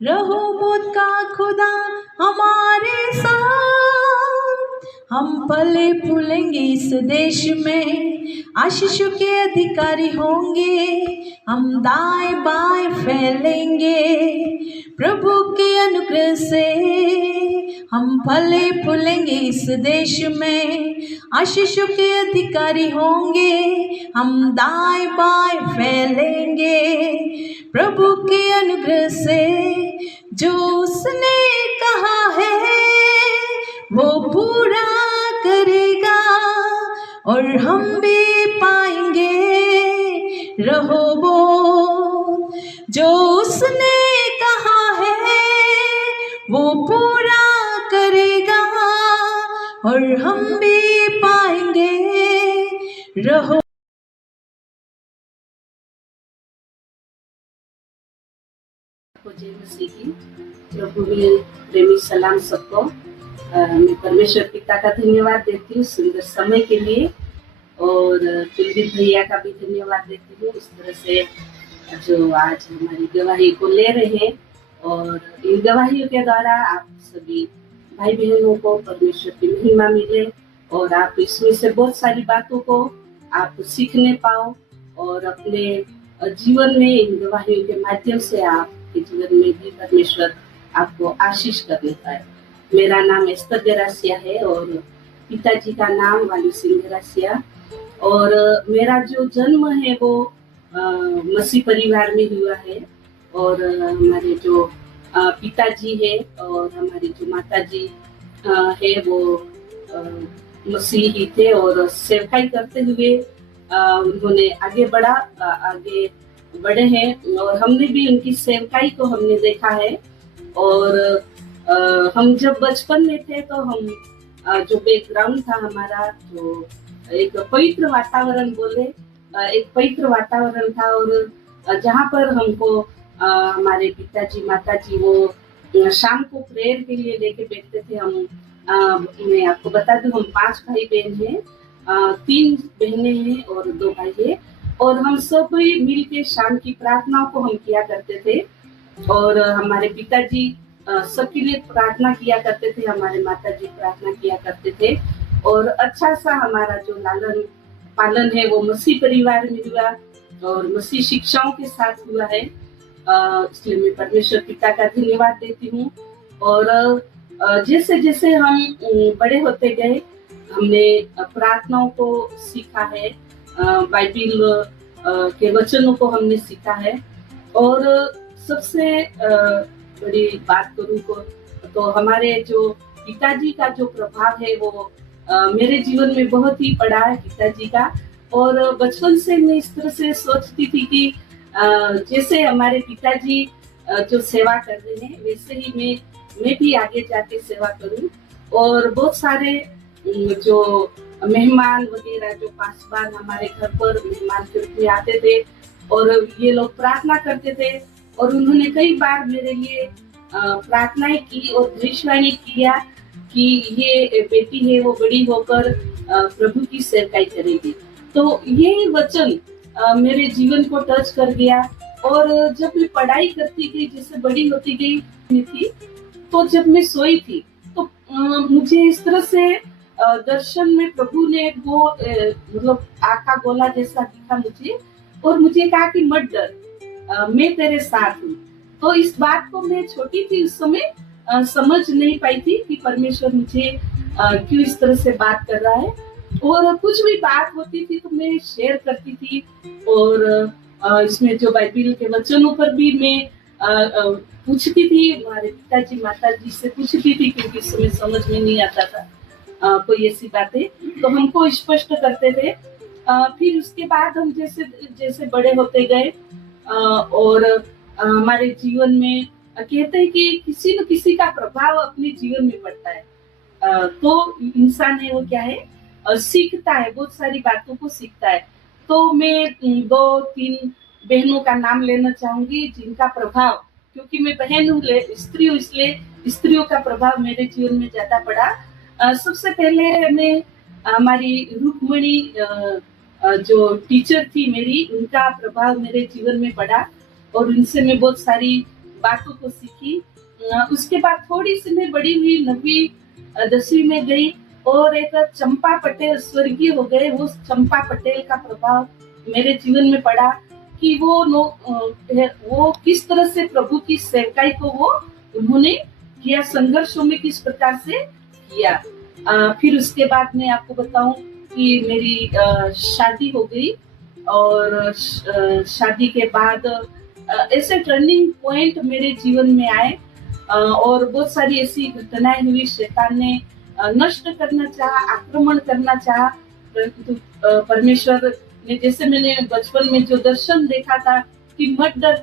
रहो मौत का खुदा हमारे साथ, हम फले फूलेंगे इस देश में, आशीषों के अधिकारी होंगे, हम दाएं बाएं फैलेंगे प्रभु के अनुग्रह से। हम फले फूलेंगे इस देश में, आशीषों के अधिकारी होंगे, हम दाएं बाएं फैलेंगे प्रभु के अनुग्रह से। जो उसने कहा है वो पूरा करेगा और हम भी पाएंगे रहो वो। जो उसने कहा है वो पूरा करेगा और हम भी पाएंगे रहो। जय मसीह की। प्रभु में प्रेमी सलाम सबको। मैं परमेश्वर पिता का धन्यवाद देती हूँ सुंदर समय के लिए, और कुलदीप भैया का भी धन्यवाद देती हूँ इस तरह से जो आज हमारी गवाही को ले रहे हैं, और इन गवाहियों के द्वारा आप सभी भाई बहनों को परमेश्वर की महिमा मिले और आप इसमें से बहुत सारी बातों को आप सीखने पाओ और अपने जीवन में इन गवाहियों के माध्यम से आपके जीवन में भी परमेश्वर आपको आशीष करने पाए। मेरा नाम एस्तर गरासिया है और पिताजी का नाम वालू सिंह गरासिया, और मेरा जो जन्म है वो मसीह परिवार में हुआ है, और हमारे जो पिताजी है और हमारी जो माताजी है वो मसीही थे, और सेवकाई करते हुए उन्होंने आगे बढ़े हैं, और हमने भी उनकी सेवकाई को हमने देखा है। और हम जब बचपन में थे तो हम जो बैकग्राउंड था हमारा, जो एक पवित्र वातावरण एक पवित्र वातावरण था, और जहाँ पर हमको हमारे पिताजी माताजी वो शाम को प्रेयर के लिए लेके बैठते थे। मैं आपको बता दूं, हम 5 भाई बहन हैं, 3 बहनें हैं और 2 भाई हैं, और हम सब मिल के शाम की प्रार्थनाओं को हम किया करते थे, और हमारे पिताजी सबके लिए प्रार्थना किया करते थे, हमारे माताजी प्रार्थना किया करते थे, और अच्छा सा हमारा जो लालन पालन है वो मसीह परिवार में हुआ और मसीह शिक्षाओं के साथ हुआ है। इसलिए मैं परमेश्वर पिता का धन्यवाद देती हूँ। और जैसे जैसे हम बड़े होते गए हमने प्रार्थनाओं को सीखा है, बाइबिल के वचनों को हमने सीखा है, और सबसे बड़ी बात करूँ तो हमारे जो पिताजी का जो प्रभाव है वो मेरे जीवन में बहुत ही पड़ा है पिताजी का। और बचपन से मैं इस तरह से सोचती थी कि जैसे हमारे पिताजी जो सेवा कर रहे हैं वैसे ही मैं भी आगे जाके सेवा करूं। और बहुत सारे जो मेहमान वगैरह जो पासवान हमारे घर पर मेहमान के रूप में आते थे और ये लोग प्रार्थना करते थे, और उन्होंने कई बार मेरे लिए प्रार्थनाएं की और भविष्यवाणी किया कि ये बेटी है वो बड़ी होकर प्रभु की सेवकाई करेगी। तो ये वचन मेरे जीवन को टच कर गया, और जब मैं पढ़ाई करती गई, जैसे बड़ी होती गई थी, तो जब मैं सोई थी तो मुझे इस तरह से दर्शन में प्रभु ने वो मतलब आग का गोला जैसा दिखा मुझे, और मुझे कहा कि मत डर, मैं तेरे साथ हूँ। तो इस बात को मैं छोटी थी उस समय समझ नहीं पाई थी कि परमेश्वर मुझे क्यों इस तरह से बात कर रहा है, और कुछ भी बात होती थी तो मैं शेयर करती थी, और इसमें जो बाइबिल के वचनों पर भी मैं पूछती थी, हमारे पिताजी माताजी से पूछती थी, क्योंकि इस समय समझ में नहीं आता था कोई ऐसी बातें, तो हमको स्पष्ट करते थे। फिर उसके बाद हम जैसे जैसे बड़े होते गए और हमारे जीवन में कहते हैं कि किसी न किसी का प्रभाव अपने जीवन में पड़ता है, तो इंसान है वो क्या है सीखता है, बहुत सारी बातों को सीखता है। तो मैं 2-3 बहनों का नाम लेना चाहूंगी जिनका प्रभाव, क्योंकि मैं बहन हूँ स्त्री हूँ, इसलिए स्त्रियों का प्रभाव मेरे जीवन में ज्यादा पड़ा। सबसे पहले मैं हमारी रुक्मणी जो टीचर थी मेरी, उनका प्रभाव मेरे जीवन में पड़ा, और उनसे मैं बहुत सारी बातों को सीखी। उसके बाद थोड़ी सी मैं बड़ी हुई, 9वीं 10वीं में गई और एक चंपा पटेल स्वर्गीय हो गए। वो चंपा पटेल का प्रभाव मेरे जीवन में पड़ा कि वो किस तरह से प्रभु की सेवकाई को वो उन्होंने किया, संघर्षों में किस प्रकार से किया। फिर उसके बाद मैं आपको बताऊं कि मेरी शादी हो गई और शादी के बाद ऐसे टर्निंग पॉइंट मेरे जीवन में आए और बहुत सारी ऐसी घटनाएं हुई। शैतान ने नष्ट करना चाहा, आक्रमण करना चाहा, परंतु परमेश्वर ने, जैसे मैंने बचपन में जो दर्शन देखा था कि मत डर,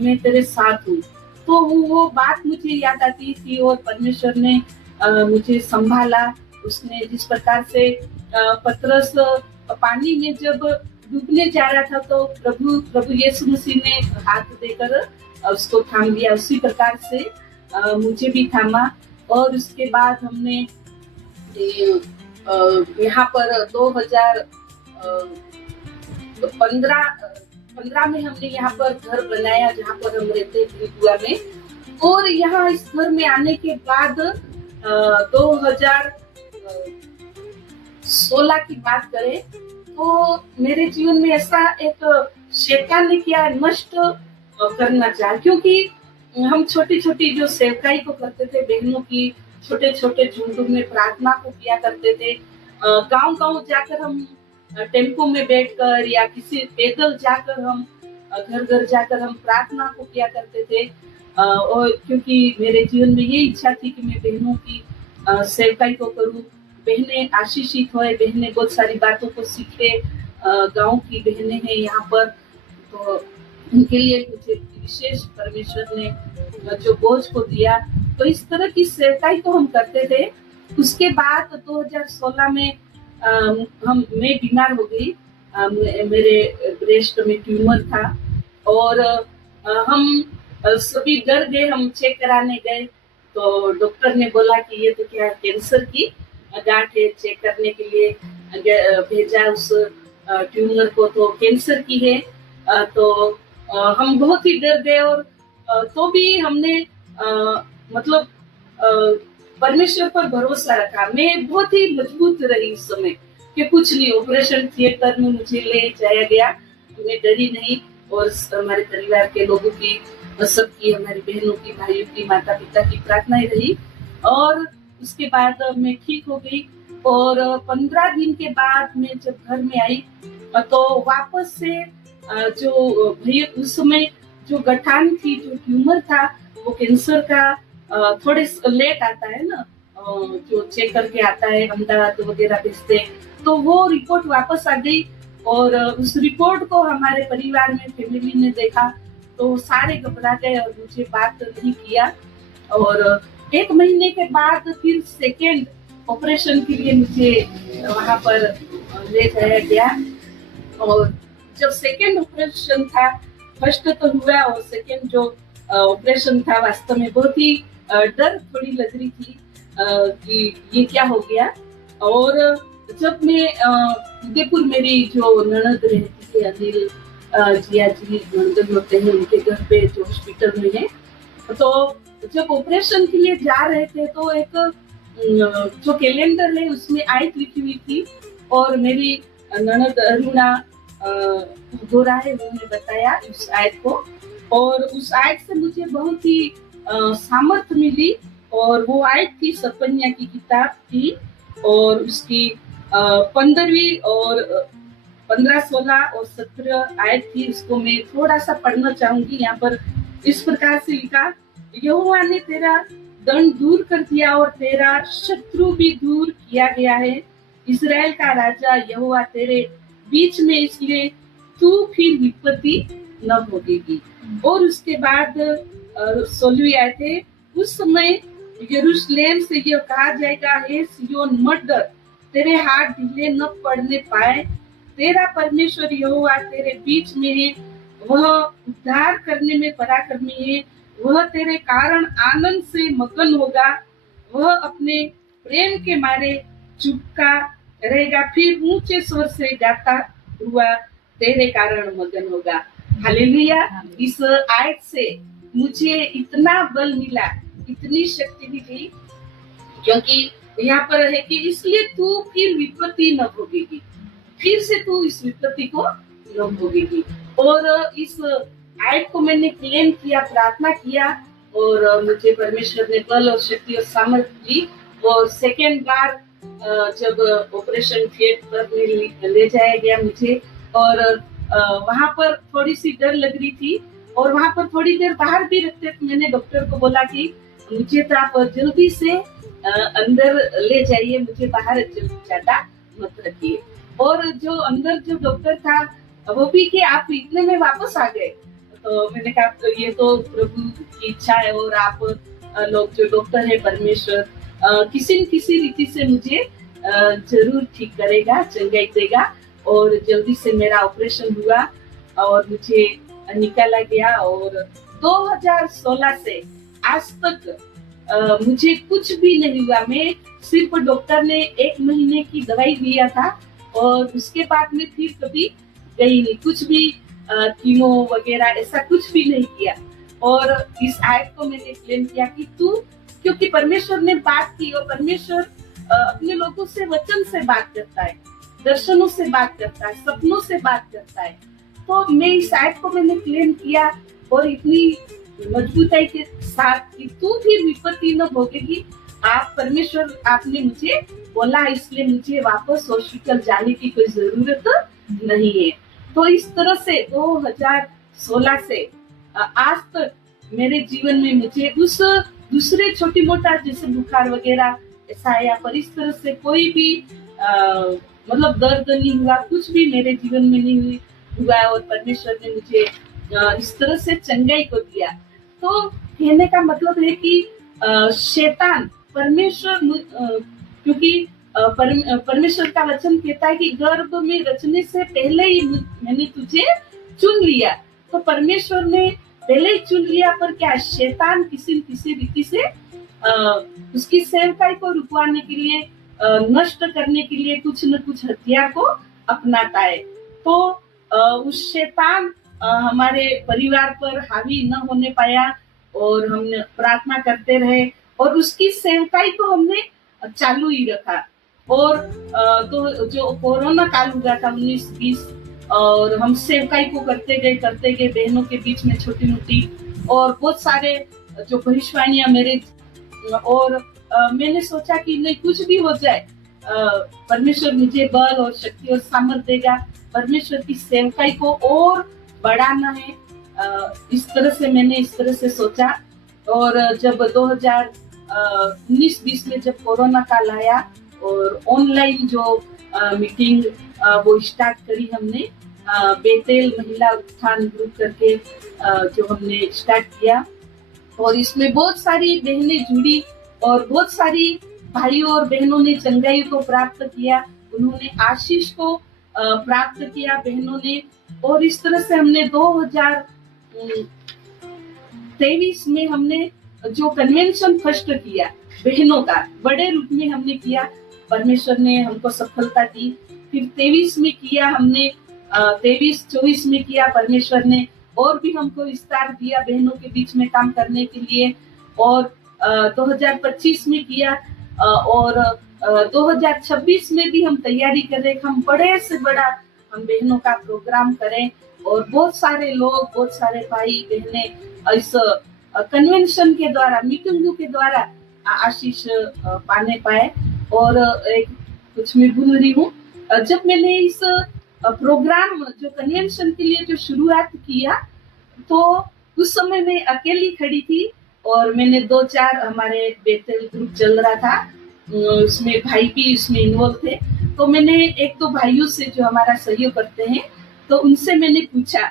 मैं तेरे साथ हूँ, तो वो बात मुझे याद आती थी और परमेश्वर ने मुझे संभाला। उसने जिस प्रकार से पतरस पानी में जब डूबने जा रहा था तो प्रभु यीशु मसीह ने हाथ देकर उसको थाम लिया, उसी प्रकार से मुझे भी थामा। और उसके बाद हमने यहाँ पर 2015 में हमने यहाँ पर घर बनाया जहाँ पर हम रहते हैं त्रिपुरा में। और यहाँ इस घर में आने के बाद 2016 की बात करें तो मेरे जीवन में ऐसा एक शैतान ने किया, नष्ट करना चाहा, क्योंकि हम छोटी छोटी जो सेवकाई को करते थे, बहनों की छोटे छोटे झुंड में प्रार्थना को किया करते थे। गांव गांव जाकर हम टेम्पो में बैठकर या किसी पैदल जाकर हम घर घर जाकर हम प्रार्थना को किया करते थे। और क्योंकि मेरे जीवन में ये इच्छा थी कि मैं बहनों की सेवकाई को करूं, बहनें आशीषित होए, बहनें बहुत सारी बातों को सीखे। गांव की बहनें हैं यहाँ पर, तो उनके लिए मुझे विशेष परमेश्वर ने जो बोझ को दिया, तो इस तरह की सेवकाई को हम करते थे। उसके बाद 2016 में मैं बीमार हो गई। मेरे ब्रेस्ट में ट्यूमर था और हम सभी डर गए। हम चेक कराने गए तो डॉक्टर ने बोला कि ये तो क्या कैंसर की गांठ है। चेक करने के लिए भेजा उस ट्यूमर को, तो कैंसर की है। तो हम बहुत ही डर गए और तो भी हमने मतलब परमेश्वर पर भरोसा रखा। मैं बहुत ही मजबूत रही उस समय कि कुछ नहीं, ऑपरेशन थिएटर में मुझे ले जाया गया, मैं डरी नहीं। और हमारे परिवार के लोगों की, सबकी, हमारी बहनों की, भाइयों की, माता पिता की प्रार्थनाएं रही और उसके बाद मैं ठीक हो गई। और 15 दिन के बाद मैं जब घर में आई तो वापस से जो भैया उस समय जो गठान थी, जो ट्यूमर था, वो कैंसर का थोड़े लेट आता है ना, जो चेक करके आता है, अहमदाबाद वगैरह भेजते हैं, तो वो रिपोर्ट वापस आ गई। और उस रिपोर्ट को हमारे परिवार में, फैमिली ने देखा तो सारे घबरा गए और मुझे बात नहीं किया। और 1 महीने के बाद फिर सेकेंड ऑपरेशन के लिए मुझे वहां पर ले जाया गया। और जब सेकेंड ऑपरेशन था, फर्स्ट तो हुआ और सेकेंड जो ऑपरेशन था, वास्तव में बहुत ही डर थोड़ी लग रही थी कि ये क्या हो गया। और जब मैं उदयपुर, मेरी जो ननद रहती थी, अनिल जिया जी नंदन होते हैं, उनके घर पे जो हॉस्पिटल में है, तो जब ऑपरेशन के लिए जा रहे थे तो एक जो कैलेंडर है उसमें आयत लिखी हुई थी और मेरी ननद अरुणा गोरा है, उन्होंने बताया उस आयत को। और उस आयत से मुझे बहुत ही सामर्थ मिली। और वो आयत थी सपन्या की किताब थी और उसकी 15वीं और 15, 16 और 17 आयत थी। उसको मैं थोड़ा सा पढ़ना चाहूंगी। यहाँ पर इस प्रकार से लिखा, यहोवा ने तेरा दंड दूर कर दिया और तेरा शत्रु भी दूर किया गया है। इस्राएल का राजा यहोवा तेरे बीच में, इसलिए तू फिर विपत्ति न भोगेगी। और उसके बाद 16वीं आयत है, उस समय यरूशलेम से यह कहा जाएगा, हे सिय्योन मत डर, तेरे हाथ ढीले न पड़ने पाए, तेरा परमेश्वर यहोवा तेरे बीच में है, वह उद्धार करने में पराक्रमी है, वह तेरे कारण आनंद से मगन होगा, वह अपने प्रेम के मारे चुपका रहेगा, फिर ऊंचे स्वर से गाता हुआ तेरे कारण मगन होगा। हालेलुया। इस आयत से मुझे इतना बल मिला, इतनी शक्ति मिली, क्योंकि यहाँ पर है कि इसलिए तू फिर विपत्ति न भोगेगी, फिर से तू इस विपत्ति को न भोगेगी। और इस आयत को मैंने क्लेम किया, प्रार्थना किया, और मुझे परमेश्वर ने बल और शक्ति और सामर्थ्य दी। और सेकेंड बार जब ऑपरेशन थिएटर में ले जाया गया मुझे, और वहां पर थोड़ी सी डर लग रही थी, और वहां पर थोड़ी देर बाहर भी रखते थे। मैंने डॉक्टर को बोला कि मुझे तो आप जल्दी से अंदर ले जाइए, मुझे बाहर ज्यादा मत रखिए। और जो अंदर जो डॉक्टर था वो भी कि आप इतने में वापस आ गए। तो मैंने कहा तो ये तो प्रभु की इच्छा है, और आप लोग जो डॉक्टर है परमेश्वर किसी न किसी रीति से मुझे जरूर ठीक करेगा, चंगाई देगा। और जल्दी से मेरा ऑपरेशन हुआ और मुझे निकाला गया। और 2016 से आज तक मुझे कुछ भी नहीं हुआ। मैं सिर्फ डॉक्टर ने 1 महीने की दवाई दिया था, और उसके बाद में फिर कभी गई नहीं, कुछ भी कीमो वगैरह ऐसा कुछ भी नहीं किया। और इस आयत को मैंने क्लेम किया कि तू, क्योंकि परमेश्वर ने बात की, और परमेश्वर अपने लोगों से वचन से बात करता है, दर्शनों से बात करता है, सपनों से बात करता है। तो मैं इस आयत को मैंने क्लेम किया, और इतनी मजबूताई के साथ कि तू फिर विपत्ति न भोगेगी। आप परमेश्वर, आपने मुझे बोला, इसलिए मुझे वापस हॉस्पिटल जाने की कोई जरूरत नहीं है। तो इस तरह से 2016 से आज तक मेरे जीवन में मुझे उस दूसरे छोटी मोटा जैसे बुखार वगैरह ऐसा आया, पर इस तरह से कोई भी मतलब दर्द नहीं हुआ, कुछ भी मेरे जीवन में नहीं हुआ। और परमेश्वर ने मुझे इस तरह से चंगाई को दिया। तो कहने का मतलब है कि शैतान, परमेश्वर, क्योंकि परमेश्वर का वचन कहता है कि गर्भ में रचने से पहले ही मैंने तुझे चुन लिया। तो परमेश्वर ने पहले ही चुन लिया, पर क्या शैतान किसी न किसी रीति से उसकी सेवकाई को रुकवाने के लिए, नष्ट करने के लिए कुछ न कुछ हथियार को अपनाता है। तो उस शैतान हमारे परिवार पर हावी न होने पाया, और हमने प्रार्थना करते रहे, और उसकी सेवकाई को हमने चालू ही रखा। और तो जो कोरोना काल हुआ था 19-20, और हम सेवकाई को करते गए बहनों के बीच में छोटी मोटी, और बहुत सारे जो भविष्यवाणियां मेरे, और मैंने सोचा कि नहीं, कुछ भी हो जाए परमेश्वर मुझे बल और शक्ति और सामर्थ्य देगा, परमेश्वर की सेवकाई को और बढ़ाना है। इस तरह से सोचा। और जब 2019-20 में जब कोरोना काल आया, और ऑनलाइन जो मीटिंग वो स्टार्ट करी हमने, बेतेल महिला उत्थान ग्रुप करके जो हमने स्टार्ट किया। और इसमें बहुत सारी बहनें जुड़ी, और बहुत सारी भाइयों और बहनों ने चंगाई को प्राप्त किया, उन्होंने आशीष को प्राप्त किया बहनों ने। और इस तरह से हमने 2023 में हमने जो कन्वेंशन फर्स्ट किया बहनों का, बड़े रूप में हमने किया, परमेश्वर ने हमको सफलता दी। फिर 23 में किया हमने, 23-24 में किया, परमेश्वर ने और भी हमको विस्तार दिया बहनों के बीच में काम करने के लिए। और 2025 में किया, और 2026 में भी हम तैयारी कर रहे, हम बड़े से बड़ा हम बहनों का प्रोग्राम करें, और बहुत सारे लोग, बहुत सारे भाई बहनें इस कन्वेंशन के द्वारा, मीटिंगों के द्वारा आशीष पाने पाए। और एक कुछ मैं भूल रही हूँ, जब मैंने इस प्रोग्राम जो कन्वेंशन के लिए जो शुरुआत किया, तो उस समय मैं अकेली खड़ी थी, और मैंने 2-4 हमारे बेतेल ग्रुप चल रहा था, उसमें भाई भी उसमें इन्वॉल्व थे। तो मैंने 1-2 भाइयों से जो हमारा सहयोग करते हैं, तो उनसे मैंने पूछा,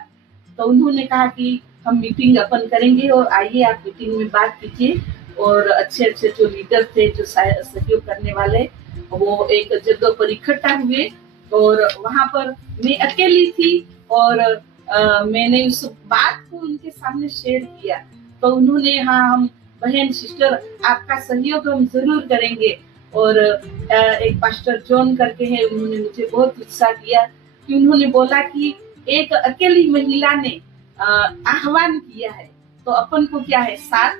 तो उन्होंने कहा कि हम मीटिंग अपन करेंगे, और आइए आप मीटिंग में बात कीजिए। और अच्छे जो लीडर थे, जो सहयोग करने वाले, वो एक जगह पर इकट्ठा हुए, और वहां पर मैं अकेली थी, और मैंने उस बात को उनके सामने शेयर किया। तो उन्होंने, हाँ हम बहन सिस्टर आपका सहयोग हम जरूर करेंगे। और एक पास्टर जॉन करके है, उन्होंने मुझे बहुत उत्साह दिया, कि उन्होंने बोला कि एक अकेली महिला ने आह्वान किया है तो अपन को क्या है, साथ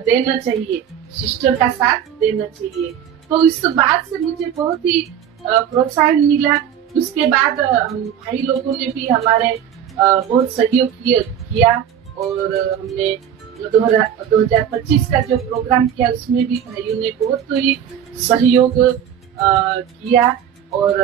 देना चाहिए, सिस्टर का साथ देना चाहिए। तो इस बात से मुझे बहुत ही प्रोत्साहन मिला। उसके बाद भाई लोगों ने भी हमारे बहुत सहयोग किया और हमने 2025 का जो प्रोग्राम किया उसमें भी भाइयों ने बहुत ही सहयोग किया। और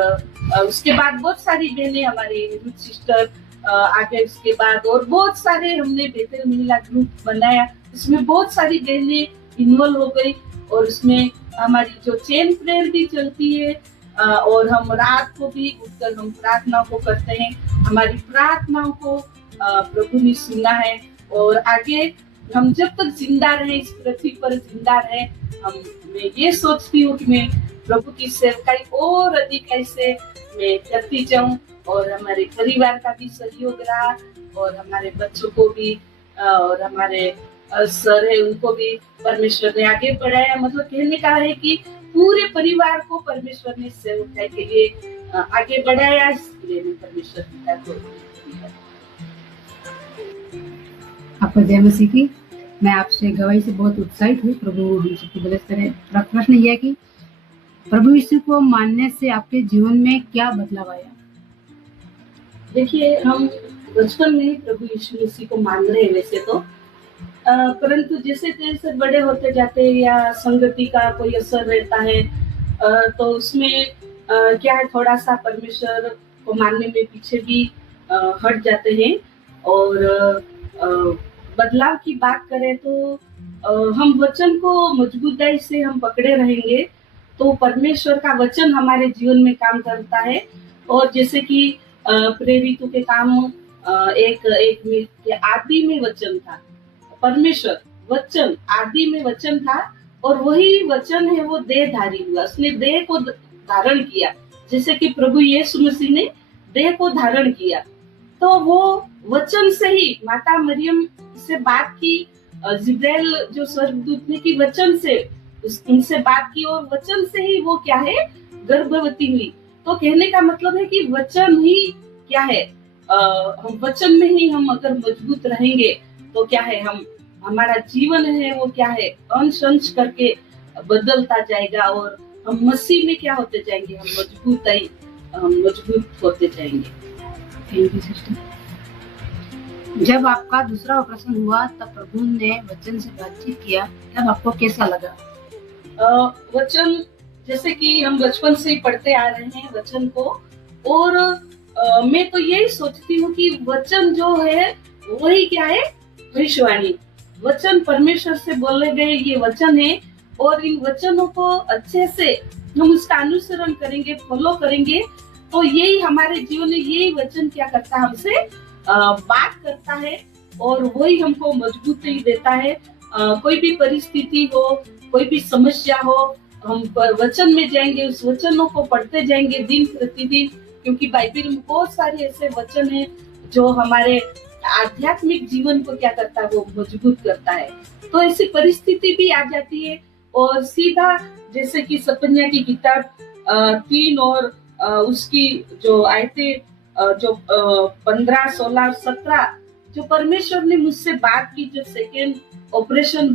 उसके बाद बहुत सारी बहनें हमारी रूथ सिस्टर आगे, उसके बाद और बहुत सारे हमने बेहतर महिला ग्रुप बनाया, उसमें बहुत सारी बहनें इन्वॉल्व हो गई और उसमें हमारी जो चेन प्रेयर भी चलती है और हम रात को भी उठकर हम प्रार्थना को करते हैं। हमारी प्रार्थनाओं को प्रभु ने सुना है और आगे हम जब तक जिंदा रहे, इस पृथ्वी पर जिंदा रहे, मैं ये सोचती हूँ कि मैं प्रभु की सेवकाई और अधिक ऐसे मैं करती जाऊं और हमारे परिवार का भी सहयोग रहा और हमारे बच्चों को भी और हमारे सर है उनको भी परमेश्वर ने आगे बढ़ाया। मतलब कहने का है कि पूरे परिवार को परमेश्वर ने सेवकाई के लिए आगे बढ़ाया, इसलिए मैं परमेश्वर पिता को। आपको जय मसीह की। मैं आपसे गवाही से बहुत उत्साहित हूँ। प्रभु हम सबकी मदद करे। प्रश्न यह है कि प्रभु यीशु को मानने से आपके जीवन में क्या बदलाव आया? देखिए, हम बचपन में ही प्रभु यीशु मसीह को मान रहे हैं वैसे तो, परंतु जैसे जैसे बड़े होते जाते हैं या संगति का कोई असर रहता है तो उसमें क्या है, थोड़ा सा परमेश्वर को मानने में पीछे भी हट जाते हैं। और बदलाव की बात करें तो हम वचन को मजबूती से हम पकड़े रहेंगे तो परमेश्वर का वचन हमारे जीवन में काम करता है। और जैसे कि प्रेरितों के काम एक में के आदि में वचन था, परमेश्वर वचन आदि में वचन था और वही वचन है वो देहधारी हुआ, उसने देह को धारण किया। जैसे कि प्रभु यीशु मसीह ने देह को धारण किया तो वो वचन से ही माता मरियम से बात की, जिब्राइल जो स्वर्गदूत ने की वचन से उनसे बात की और वचन से ही वो क्या है, गर्भवती हुई। तो कहने का मतलब है कि वचन ही क्या है, हम वचन में ही हम अगर मजबूत रहेंगे तो क्या है, हम हमारा जीवन है वो क्या है, अंश अंश करके बदलता जाएगा और हम मसीह में क्या होते जाएंगे, हम मजबूत होते जाएंगे। Thank you sister. जब आपका दूसरा ऑपरेशन हुआ तब प्रभु ने वचन से बातचीत किया, तब आपको कैसा लगा? वचन जैसे कि हम बचपन से ही पढ़ते आ रहे हैं वचन को, और मैं तो यही सोचती हूँ कि वचन जो है वही क्या है, भविष्यवाणी। वचन परमेश्वर से बोले गए ये वचन है और इन वचनों को अच्छे से हम उसका अनुसरण करेंगे, फॉलो करेंगे तो यही हमारे जीवन में यही वचन क्या करता है, हमसे बात करता है और वही हमको मजबूती देता है। कोई भी परिस्थिति हो, कोई भी समस्या हो, हम वचन में जाएंगे, उस वचनों को पढ़ते जाएंगे दिन प्रतिदिन, क्योंकि बाइबल में बहुत सारे ऐसे वचन हैं जो हमारे आध्यात्मिक जीवन को क्या करता है, वो मजबूत करता है। तो ऐसी परिस्थिति भी आ जाती है और सीधा जैसे कि सपन्या की किताब 3 और उसकी जो आयतें जो 15, 16 और 17 जो परमेश्वर ने मुझसे बात की जब सेकेंड ऑपरेशन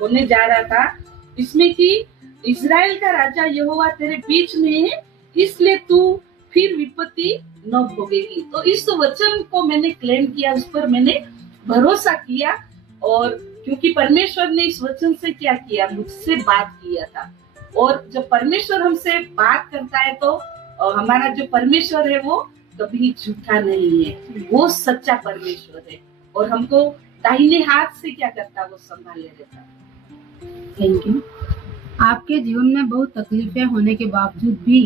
होने जा रहा था, इसमें कि इजराइल का राजा यहोवा तेरे बीच में है, इसलिए तू फिर विपत्ति न भोगेगी। तो इस वचन को मैंने क्लेम किया, उस पर मैंने भरोसा किया और क्योंकि परमेश्वर ने इस वचन से क्या किया, मुझसे बात किया था। और जब परमेश्वर हमसे बात करता है तो हमारा जो परमेश्वर है वो कभी झूठा नहीं है, वो सच्चा परमेश्वर है और हमको दाहिने हाथ से क्या करता है, वो संभाले रहता है। Thank you. आपके जीवन में बहुत तकलीफें होने के बावजूद भी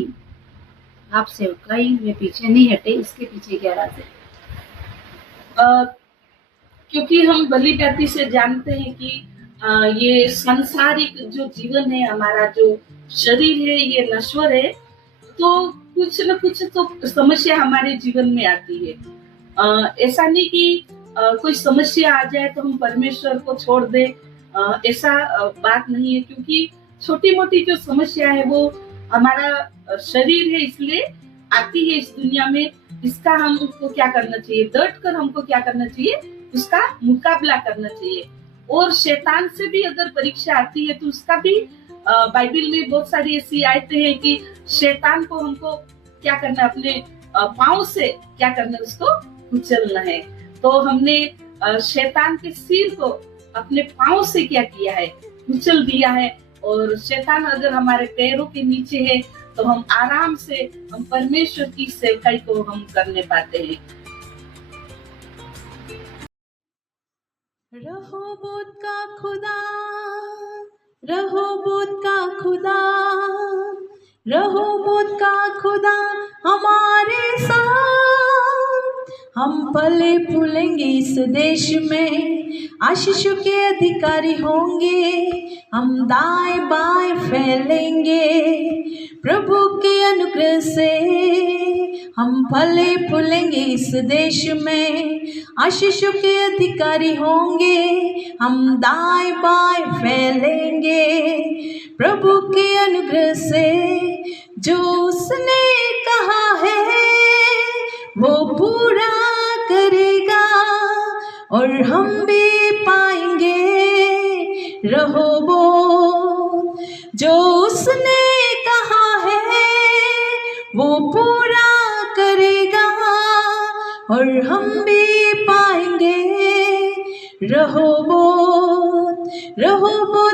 आप सेवकाई में पीछे नहीं हटे, इसके पीछे क्या राज है? क्योंकि हम भली भांति से जानते हैं कि ये सांसारिक जो जीवन है, हमारा जो शरीर है ये नश्वर है, तो कुछ न कुछ तो समस्या हमारे जीवन में आती है। ऐसा नहीं कि कोई समस्या आ जाए तो हम परमेश्वर को छोड़ दे, ऐसा बात नहीं है। क्योंकि छोटी मोटी जो समस्या है वो हमारा शरीर है इसलिए आती है इस दुनिया में, इसका हमको क्या करना चाहिए, डट कर हमको क्या करना चाहिए, उसका मुकाबला करना चाहिए। और शैतान से भी अगर परीक्षा आती है तो उसका भी बाइबल में बहुत सारी ऐसी आयतें हैं कि शैतान को हमको क्या करना है, अपने पाँव से क्या करना है, उसको कुचलना है। तो हमने शैतान के सिर को अपने पाँव से क्या किया है, कुचल दिया है। और शैतान अगर हमारे पैरों के नीचे है तो हम आराम से हम परमेश्वर की सेवकाई को हम करने पाते हैं। रहोबोत का खुदा, रहोबोत का खुदा, रहोबोत का खुदा हमारे साथ। हम फले फूलेंगे इस देश में, आशीषों के अधिकारी होंगे। हम दाएं बाएं फैलेंगे प्रभु के अनुग्रह से। हम फले फूलेंगे इस देश में, आशीषों के अधिकारी होंगे। हम दाएं बाएं फैलेंगे प्रभु के अनुग्रह से। जो उसने कहा है वो पूरा करेगा और हम भी पाएंगे रहोबोत। जो उसने कहा है वो पूरा करेगा और हम भी पाएंगे रहोबोत, रहोबोत।